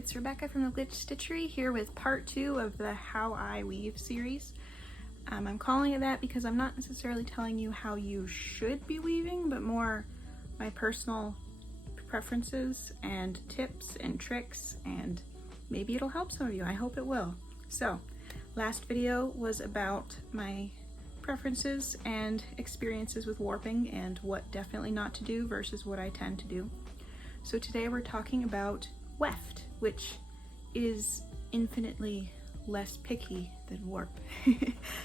it's Rebecca from the Glitch Stitchery here with part 2 of the How I Weave series. I'm calling it that because I'm not necessarily telling you how you should be weaving, but more my personal preferences and tips and tricks, and maybe it'll help some of you. I hope it will. So, last video was about my preferences and experiences with warping and what definitely not to do versus what I tend to do. So today we're talking about weft, which is infinitely less picky than warp.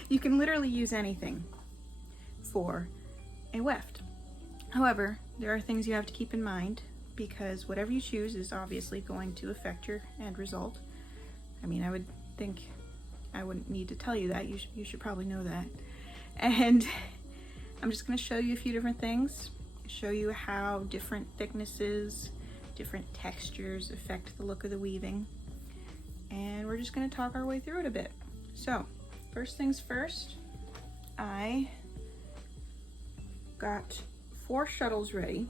You can literally use anything for a weft. However, there are things you have to keep in mind because whatever you choose is obviously going to affect your end result. I mean, I would think I wouldn't need to tell you that. You should probably know that. And I'm just going to show you a few different things, show you how different thicknesses, different textures affect the look of the weaving, and we're just going to talk our way through it a bit. So, first things first, I got 4 shuttles ready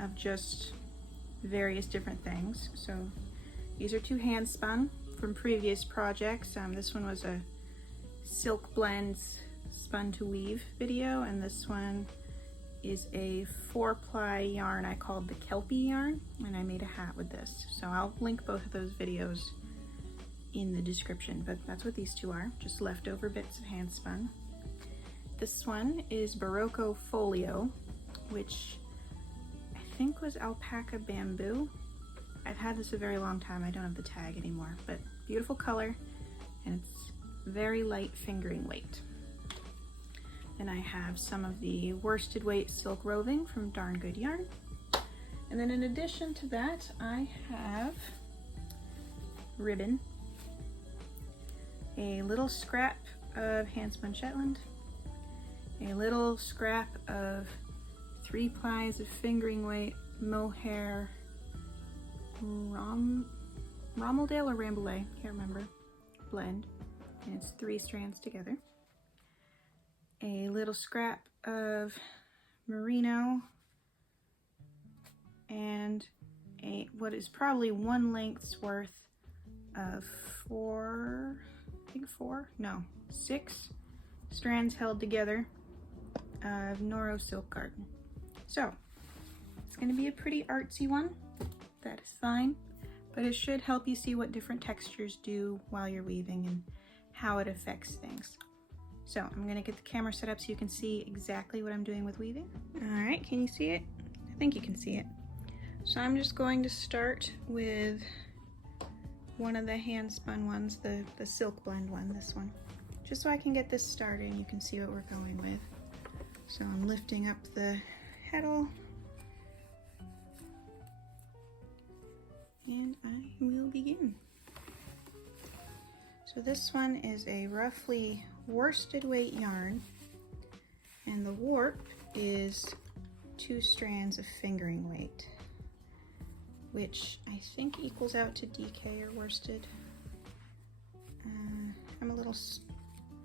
of just various different things. So these are 2 hand spun from previous projects. This one was a silk blends spun to weave video, and this one is a 4-ply yarn I called the Kelpie yarn, and I made a hat with this. So I'll link both of those videos in the description, but that's what these 2 are, just leftover bits of hand spun. This one is Berocco Folio, which I think was alpaca bamboo. I've had this a very long time. I don't have the tag anymore, but beautiful color, and it's very light fingering weight. Then I have some of the worsted weight silk roving from Darn Good Yarn. And then in addition to that, I have ribbon, a little scrap of handspun Shetland, a little scrap of 3 plies of fingering weight mohair Rommeldale or Rambouillet, can't remember, blend, and it's 3 strands together. A little scrap of merino, and what is probably 1 length's worth of 6 strands held together of Noro silk garden. So it's going to be a pretty artsy one. That is fine, but it should help you see what different textures do while you're weaving and how it affects things. So I'm going to get the camera set up so you can see exactly what I'm doing with weaving. Alright, can you see it? I think you can see it. So I'm just going to start with one of the hand spun ones, the silk blend one, this one, just so I can get this started and you can see what we're going with. So I'm lifting up the heddle, and I will begin. So this one is a roughly worsted weight yarn, and the warp is 2 strands of fingering weight, which I think equals out to DK or worsted. I'm a little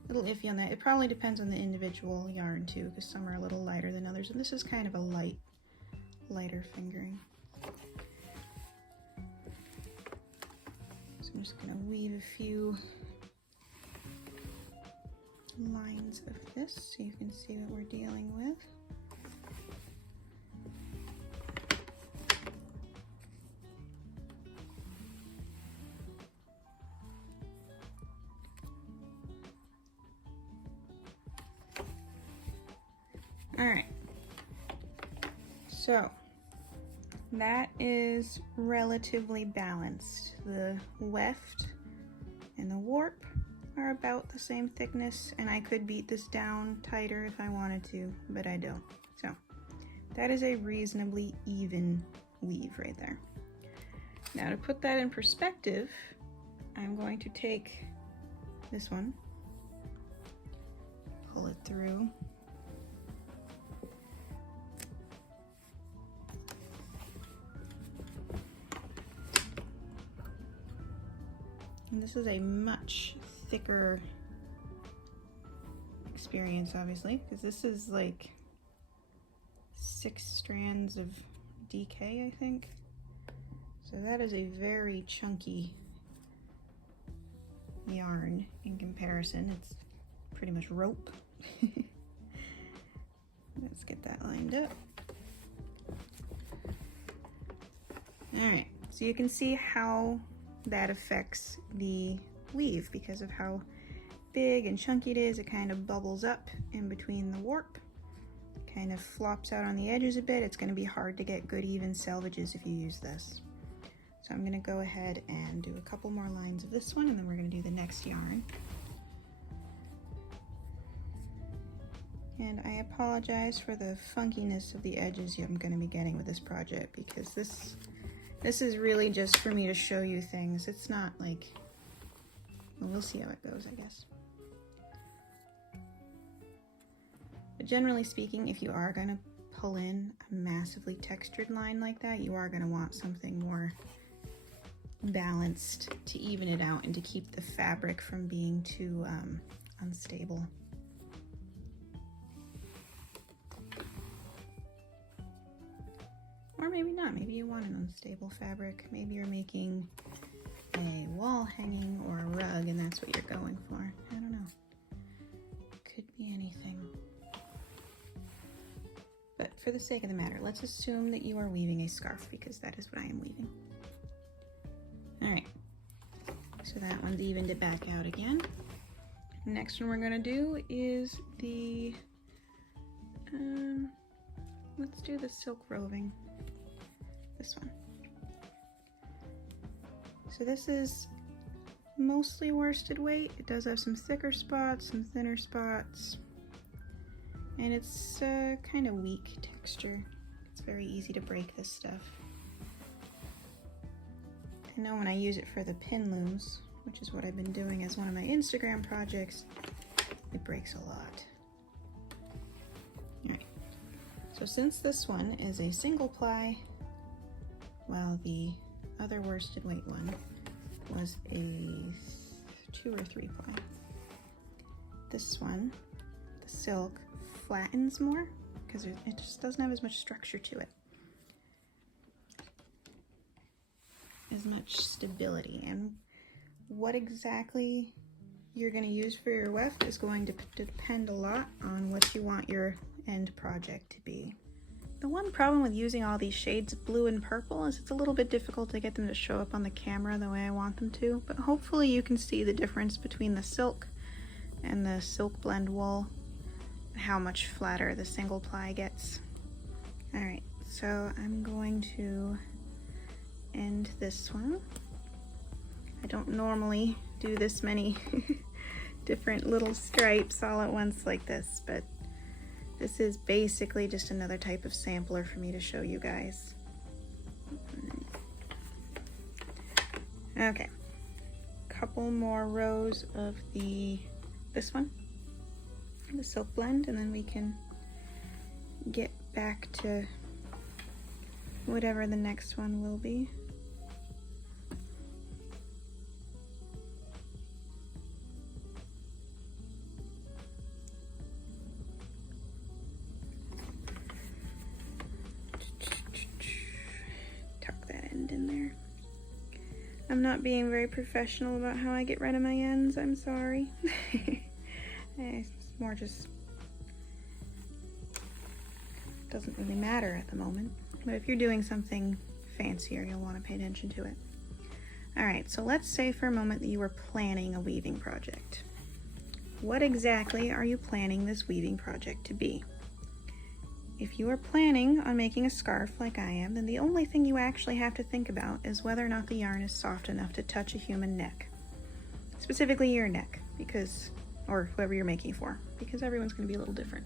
iffy on that. It probably depends on the individual yarn too, because some are a little lighter than others, and this is kind of a lighter fingering. So I'm just going to weave a few lines of this so you can see what we're dealing with. Alright, so that is relatively balanced. The weft and the warp are about the same thickness, and I could beat this down tighter if I wanted to, but I don't. So that is a reasonably even weave right there. Now to put that in perspective, I'm going to take this one, pull it through, and this is a much thicker experience, obviously, because this is like 6 strands of DK, I think. So that is a very chunky yarn in comparison. It's pretty much rope. Let's get that lined up. All right, so you can see how that affects the weave because of how big and chunky it is. It kind of bubbles up in between the warp, kind of flops out on the edges a bit. It's going to be hard to get good even selvages if you use this. So I'm going to go ahead and do a couple more lines of this one, and then we're going to do the next yarn. And I apologize for the funkiness of the edges I'm going to be getting with this project, because this is really just for me to show you things. It's not like, well, we'll see how it goes, I guess. But generally speaking, if you are going to pull in a massively textured line like that, you are going to want something more balanced to even it out and to keep the fabric from being too unstable. Or maybe not, maybe you want an unstable fabric. Maybe you're making a wall hanging or a rug and that's what you're going for. I don't know. Could be anything. But for the sake of the matter, let's assume that you are weaving a scarf, because that is what I am weaving. All right, so that one's evened it back out again. Next one we're gonna do is the, let's do the silk roving. This one. So this is mostly worsted weight. It does have some thicker spots, some thinner spots, and it's kind of weak texture. It's very easy to break this stuff. I know when I use it for the pin looms, which is what I've been doing as one of my Instagram projects, it breaks a lot. All right, so since this one is a single ply, while the other worsted weight one was a 2 or 3 ply. This one, the silk, flattens more because it just doesn't have as much structure to it. As much stability. And what exactly you're going to use for your weft is going to depend a lot on what you want your end project to be. The one problem with using all these shades of blue and purple is it's a little bit difficult to get them to show up on the camera the way I want them to, but hopefully you can see the difference between the silk and the silk blend wool, how much flatter the single ply gets. All right, so I'm going to end this one. I don't normally do this many different little stripes all at once like this, but this is basically just another type of sampler for me to show you guys. Okay, couple more rows of this one, the silk blend, and then we can get back to whatever the next one will be. In there. I'm not being very professional about how I get rid of my ends, I'm sorry. It's more just doesn't really matter at the moment, but if you're doing something fancier, you'll want to pay attention to it. Alright, so let's say for a moment that you were planning a weaving project. What exactly are you planning this weaving project to be? If you are planning on making a scarf like I am, then the only thing you actually have to think about is whether or not the yarn is soft enough to touch a human neck. Specifically your neck, or whoever you're making for, because everyone's going to be a little different.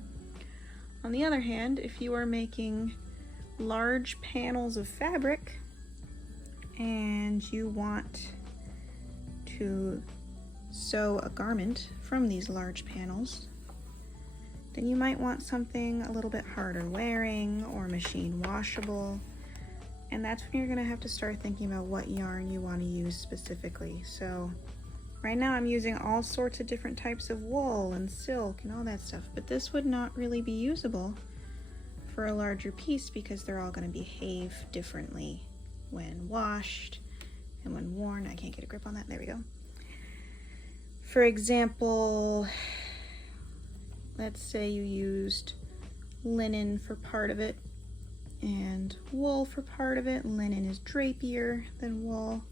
On the other hand, if you are making large panels of fabric and you want to sew a garment from these large panels, then you might want something a little bit harder wearing or machine washable, and that's when you're going to have to start thinking about what yarn you want to use specifically. So right now I'm using all sorts of different types of wool and silk and all that stuff, but this would not really be usable for a larger piece because they're all going to behave differently when washed and when worn. I can't get a grip on that. There we go. For example, let's say you used linen for part of it and wool for part of it. Linen is drapier than wool.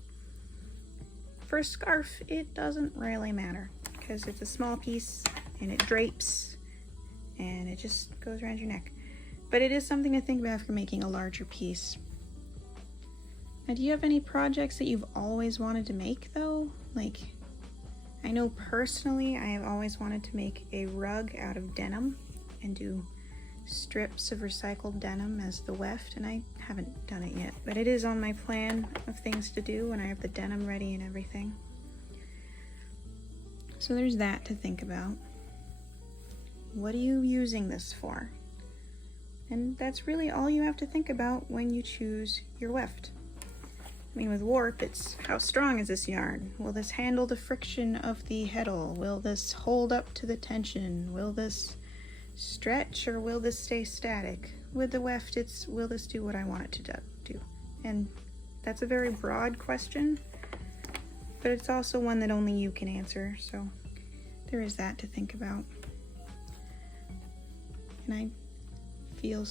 For a scarf, it doesn't really matter because it's a small piece and it drapes and it just goes around your neck. But it is something to think about for making a larger piece. Now, do you have any projects that you've always wanted to make though? Like, I know personally I have always wanted to make a rug out of denim and do strips of recycled denim as the weft, and I haven't done it yet, but it is on my plan of things to do when I have the denim ready and everything. So there's that to think about. What are you using this for? And that's really all you have to think about when you choose your weft. I mean, with warp, it's how strong is this yarn? Will this handle the friction of the heddle? Will this hold up to the tension? Will this stretch or will this stay static? With the weft, it's will this do what I want it to do? And that's a very broad question, but it's also one that only you can answer, so there is that to think about. And I feel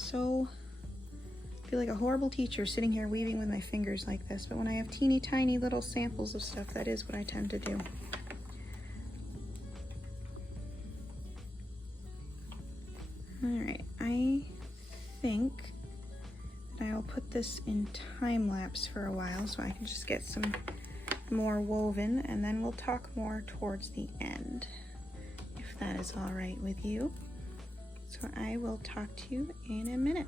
like a horrible teacher sitting here weaving with my fingers like this, but when I have teeny tiny little samples of stuff, that is what I tend to do. Alright, I think that I'll put this in time lapse for a while so I can just get some more woven, and then we'll talk more towards the end, if that is alright with you. So I will talk to you in a minute.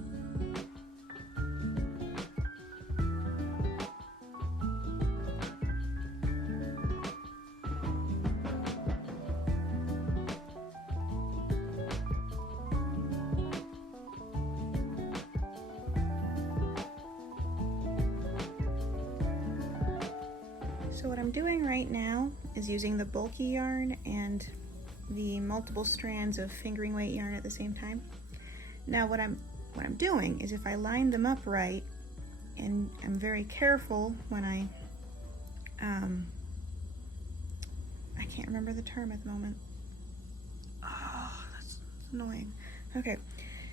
So what I'm doing right now is using the bulky yarn and the multiple strands of fingering weight yarn at the same time. Now what I'm doing is if I line them up right, and I'm very careful when I can't remember the term at the moment. Oh, that's annoying. Okay,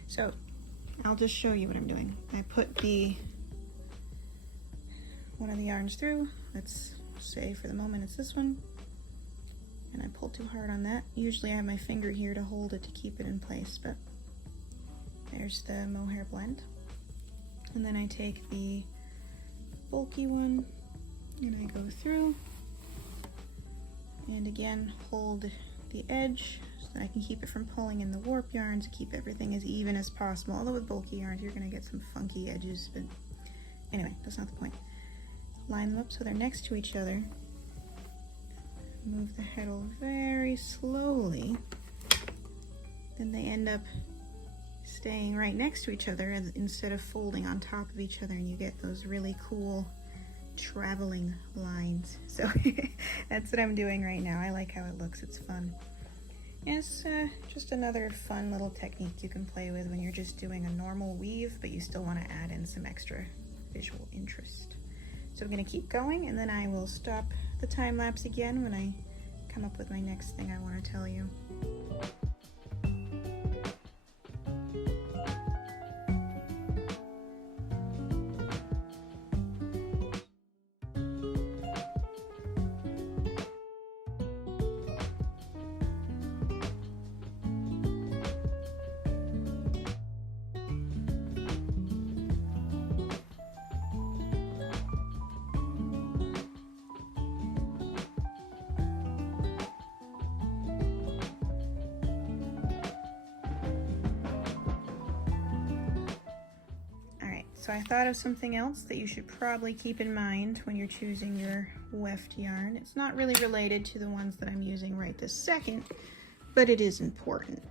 so I'll just show you what I'm doing. I put one of the yarns through. Let's say for the moment it's this one, and I pull too hard on that. Usually I have my finger here to hold it to keep it in place, but there's the mohair blend. And then I take the bulky one and I go through and again hold the edge so that I can keep it from pulling in the warp yarns, keep everything as even as possible. Although with bulky yarns you're gonna get some funky edges, but anyway, that's not the point. Line them up so they're next to each other. Move the heddle very slowly. Then they end up staying right next to each other instead of folding on top of each other, and you get those really cool traveling lines. So that's what I'm doing right now. I like how it looks, it's fun. It's just another fun little technique you can play with when you're just doing a normal weave, but you still want to add in some extra visual interest. So I'm going to keep going, and then I will stop the time lapse again when I come up with my next thing I want to tell you. So I thought of something else that you should probably keep in mind when you're choosing your weft yarn. It's not really related to the ones that I'm using right this second, but it is important.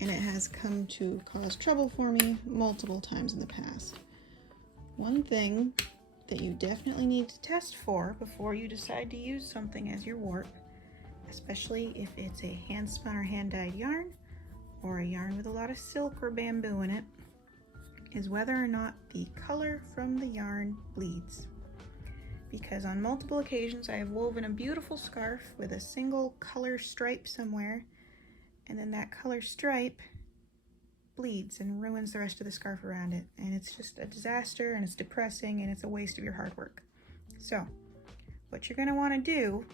And it has come to cause trouble for me multiple times in the past. One thing that you definitely need to test for before you decide to use something as your warp, especially if it's a hand spun or hand dyed yarn, or a yarn with a lot of silk or bamboo in it, is whether or not the color from the yarn bleeds. Because on multiple occasions I have woven a beautiful scarf with a single color stripe somewhere, and then that color stripe bleeds and ruins the rest of the scarf around it, and it's just a disaster, and it's depressing, and it's a waste of your hard work. So what you're going to want to do,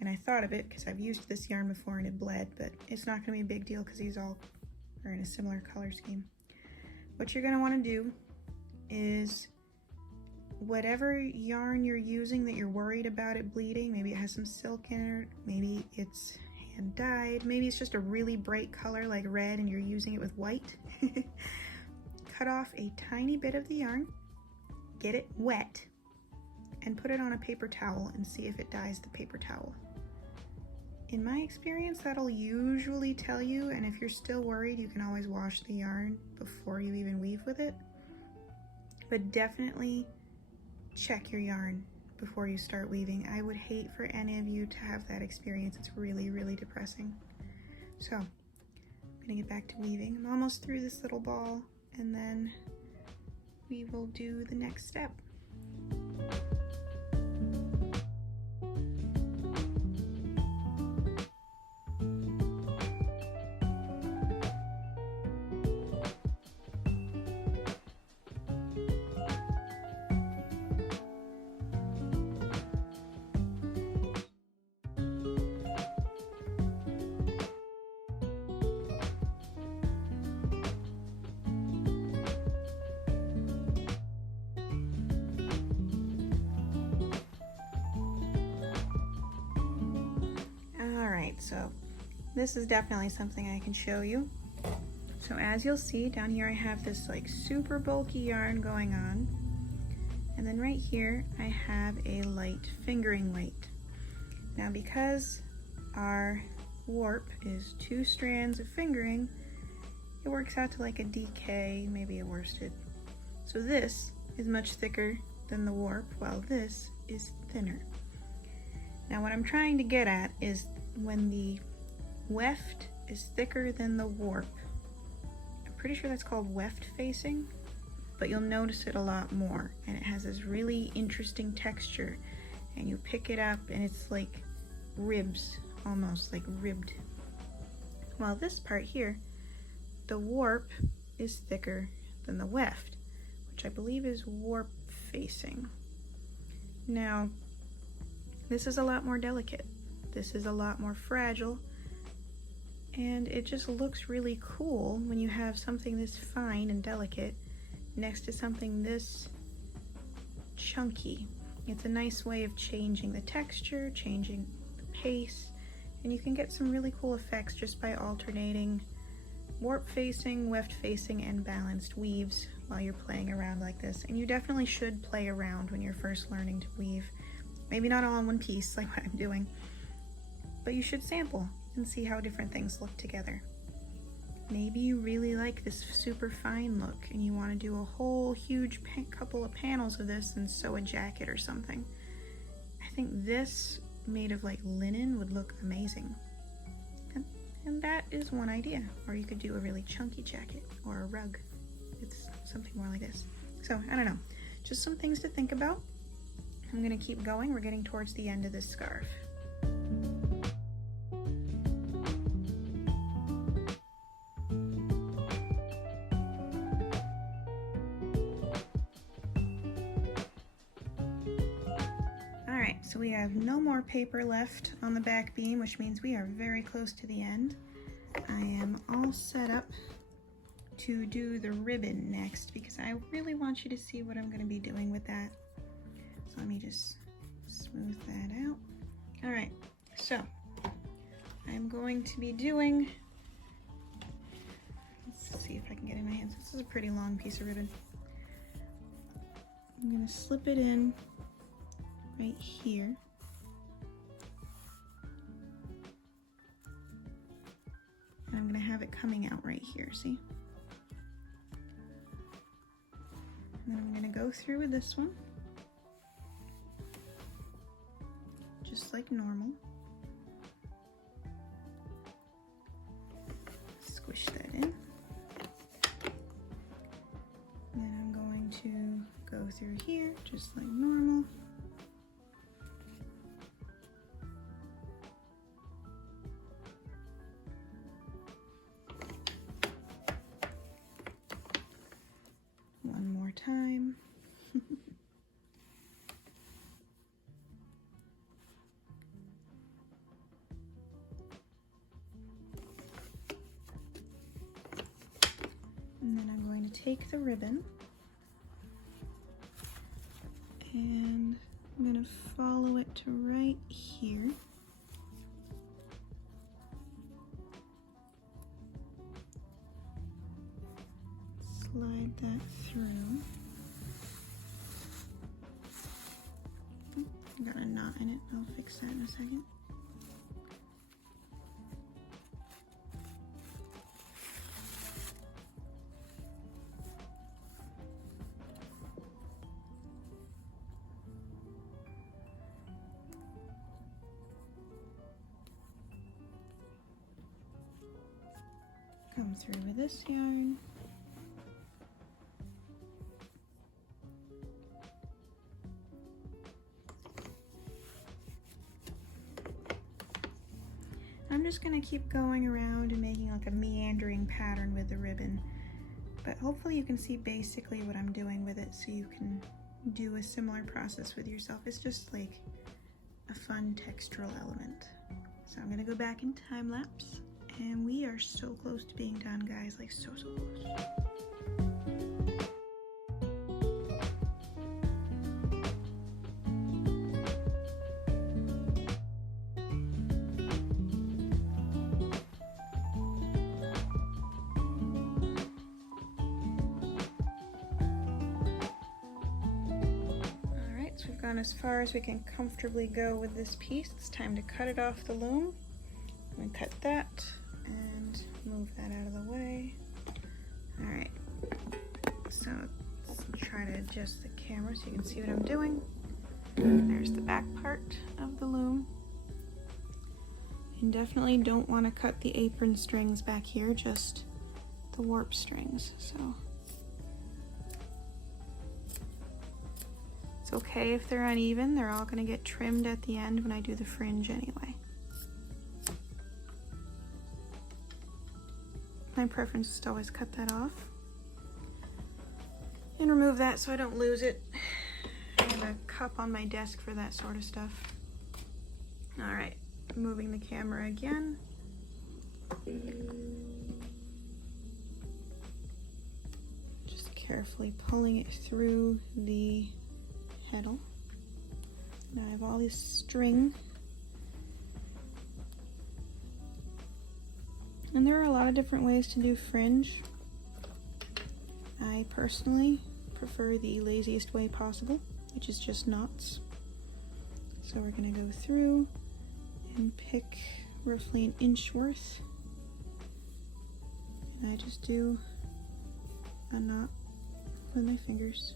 and I thought of it because I've used this yarn before and it bled, but it's not going to be a big deal because these all are in a similar color scheme. What you're going to want to do is whatever yarn you're using that you're worried about it bleeding, maybe it has some silk in it, maybe it's hand dyed, maybe it's just a really bright color like red and you're using it with white. Cut off a tiny bit of the yarn, get it wet, and put it on a paper towel and see if it dyes the paper towel. In my experience, that'll usually tell you, and if you're still worried, you can always wash the yarn before you even weave with it. But definitely check your yarn before you start weaving. I would hate for any of you to have that experience. It's really, really depressing. So I'm gonna get back to weaving. I'm almost through this little ball, and then we will do the next step. So this is definitely something I can show you. So as you'll see down here, I have this like super bulky yarn going on, and then right here I have a light fingering weight. Now because our warp is 2 strands of fingering, it works out to like a DK, maybe a worsted. So this is much thicker than the warp, while this is thinner. Now what I'm trying to get at is when the weft is thicker than the warp. I'm pretty sure that's called weft facing, but you'll notice it a lot more, and it has this really interesting texture, and you pick it up and it's like ribs, almost like ribbed. While this part here, the warp is thicker than the weft, which I believe is warp facing. Now this is a lot more delicate. This is a lot more fragile, and it just looks really cool when you have something this fine and delicate next to something this chunky. It's a nice way of changing the texture, changing the pace, and you can get some really cool effects just by alternating warp facing, weft facing, and balanced weaves while you're playing around like this. And you definitely should play around when you're first learning to weave. Maybe not all in one piece like what I'm doing, but you should sample and see how different things look together. Maybe you really like this super fine look and you want to do a whole huge couple of panels of this and sew a jacket or something. I think this made of like linen would look amazing. And that is one idea. Or you could do a really chunky jacket or a rug. It's something more like this. So I don't know, just some things to think about. I'm gonna keep going. We're getting towards the end of this scarf. So we have no more paper left on the back beam, which means we are very close to the end. I am all set up to do the ribbon next because I really want you to see what I'm going to be doing with that. So let me just smooth that out. All right, so I'm going to be doing, let's see if I can get it in my hands. This is a pretty long piece of ribbon. I'm going to slip it in right here. And I'm going to have it coming out right here, see? And then I'm going to go through with this one, just like normal. Squish that in. And then to go through here just like normal. One more time. And then I'm going to take the ribbon and I'm going to follow it to right here. Slide that through. Oh, got a knot in it. I'll fix that in a second. Come through with this yarn. I'm just going to keep going around and making like a meandering pattern with the ribbon, but hopefully you can see basically what I'm doing with it so you can do a similar process with yourself. It's just like a fun textural element. So I'm going to go back in time lapse. And we are so close to being done, guys, like so close. Alright, so we've gone as far as we can comfortably go with this piece. It's time to cut it off the loom. I'm going to cut that and move that out of the way. All right, so let's try to adjust the camera so you can see what I'm doing. There's the back part of the loom. And definitely don't want to cut the apron strings back here, just the warp strings. So it's okay if they're uneven, they're all going to get trimmed at the end when I do the fringe anyway. My preference is to always cut that off and remove that so I don't lose it. I have a cup on my desk for that sort of stuff. All right, moving the camera again. Just carefully pulling it through the heddle. Now I have all this string. And there are a lot of different ways to do fringe. I personally prefer the laziest way possible, which is just knots. So we're gonna go through and pick roughly an inch worth. And I just do a knot with my fingers.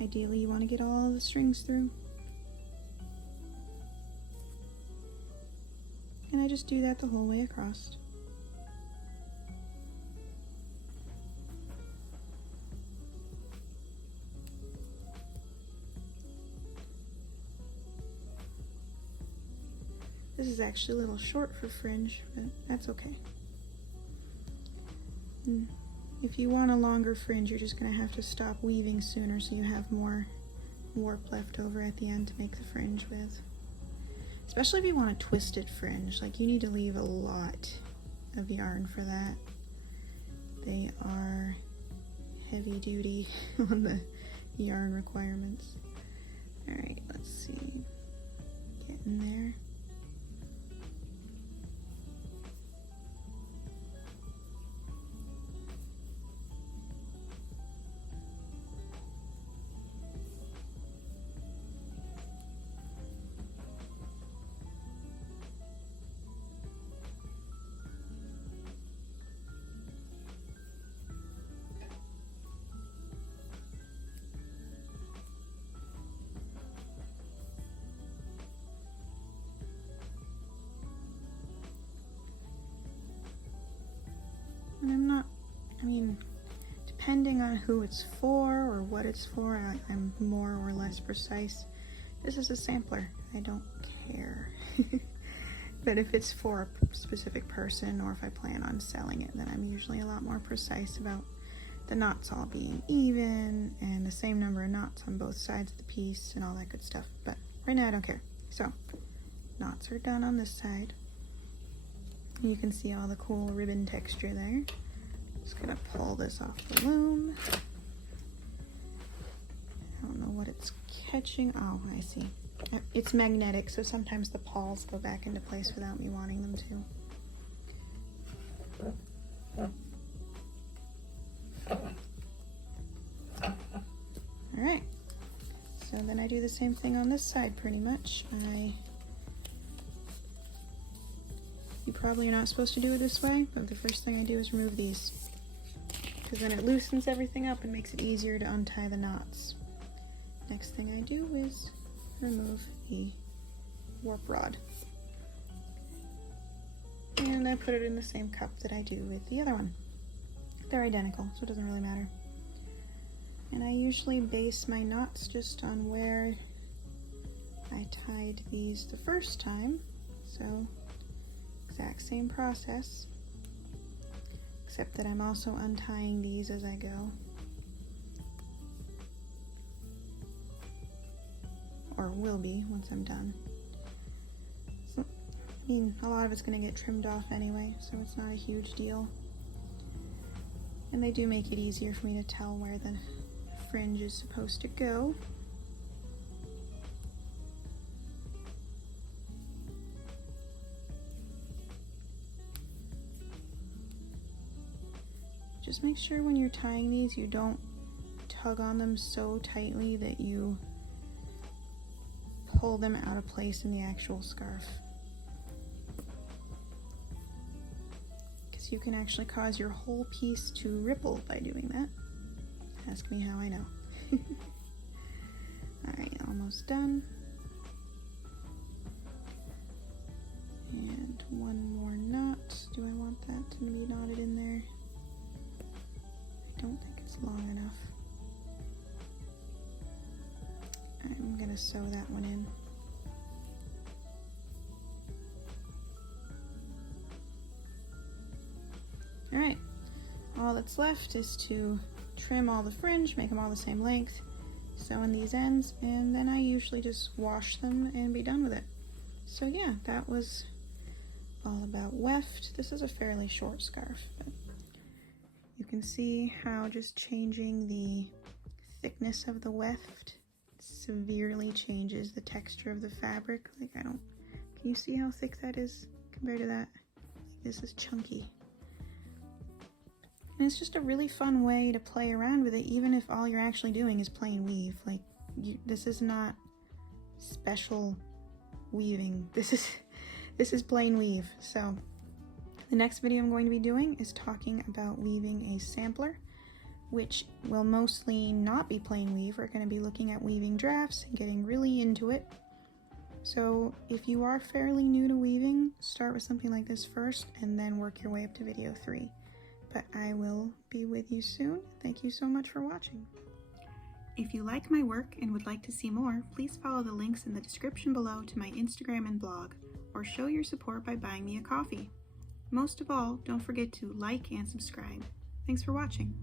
Ideally, you want to get all the strings through. And I just do that the whole way across. This is actually a little short for fringe, but that's okay. And if you want a longer fringe, you're just going to have to stop weaving sooner so you have more warp left over at the end to make the fringe with. Especially if you want a twisted fringe, like you need to leave a lot of yarn for that. They are heavy duty on the yarn requirements. Alright, let's see. Get in there. And I'm not I mean, depending on who it's for or what it's for, I'm more or less precise. This is a sampler. I don't care. But if it's for a specific person or if I plan on selling it, then I'm usually a lot more precise about the knots all being even and the same number of knots on both sides of the piece and all that good stuff. But right now I don't care. So, knots are done on this side. You can see all the cool ribbon texture there. Just gonna pull this off the loom. I don't know what it's catching. Oh, I see. It's magnetic, so sometimes the pawls go back into place without me wanting them to. Alright, so then I do the same thing on this side pretty much. You probably are not supposed to do it this way, but the first thing I do is remove these, because then it loosens everything up and makes it easier to untie the knots. Next thing I do is remove the warp rod. And I put it in the same cup that I do with the other one. They're identical, so it doesn't really matter. And I usually base my knots just on where I tied these the first time. So, exact same process, except that I'm also untying these as I go. Or will be once I'm done. So, I mean, a lot of it's going to get trimmed off anyway, so it's not a huge deal. And they do make it easier for me to tell where the fringe is supposed to go. Just make sure when you're tying these you don't tug on them so tightly that you pull them out of place in the actual scarf. Because you can actually cause your whole piece to ripple by doing that. Ask me how I know. Alright, almost done. And one more knot. Do I want that to be knotted in there? I don't think it's long enough. I'm gonna sew that one in. Alright, all that's left is to trim all the fringe, make them all the same length, sew in these ends, and then I usually just wash them and be done with it. So yeah, that was all about weft. This is a fairly short scarf, but you can see how just changing the thickness of the weft severely changes the texture of the fabric. Like, can you see how thick that is compared to that? Like, this is chunky. And it's just a really fun way to play around with it, even if all you're actually doing is plain weave. Like, this is not special weaving. This is plain weave. So the next video I'm going to be doing is talking about weaving a sampler, which will mostly not be plain weave. We're going to be looking at weaving drafts and getting really into it. So if you are fairly new to weaving, start with something like this first and then work your way up to video 3. But I will be with you soon. Thank you so much for watching. If you like my work and would like to see more, please follow the links in the description below to my Instagram and blog, or show your support by buying me a coffee. Most of all, don't forget to like and subscribe. Thanks for watching.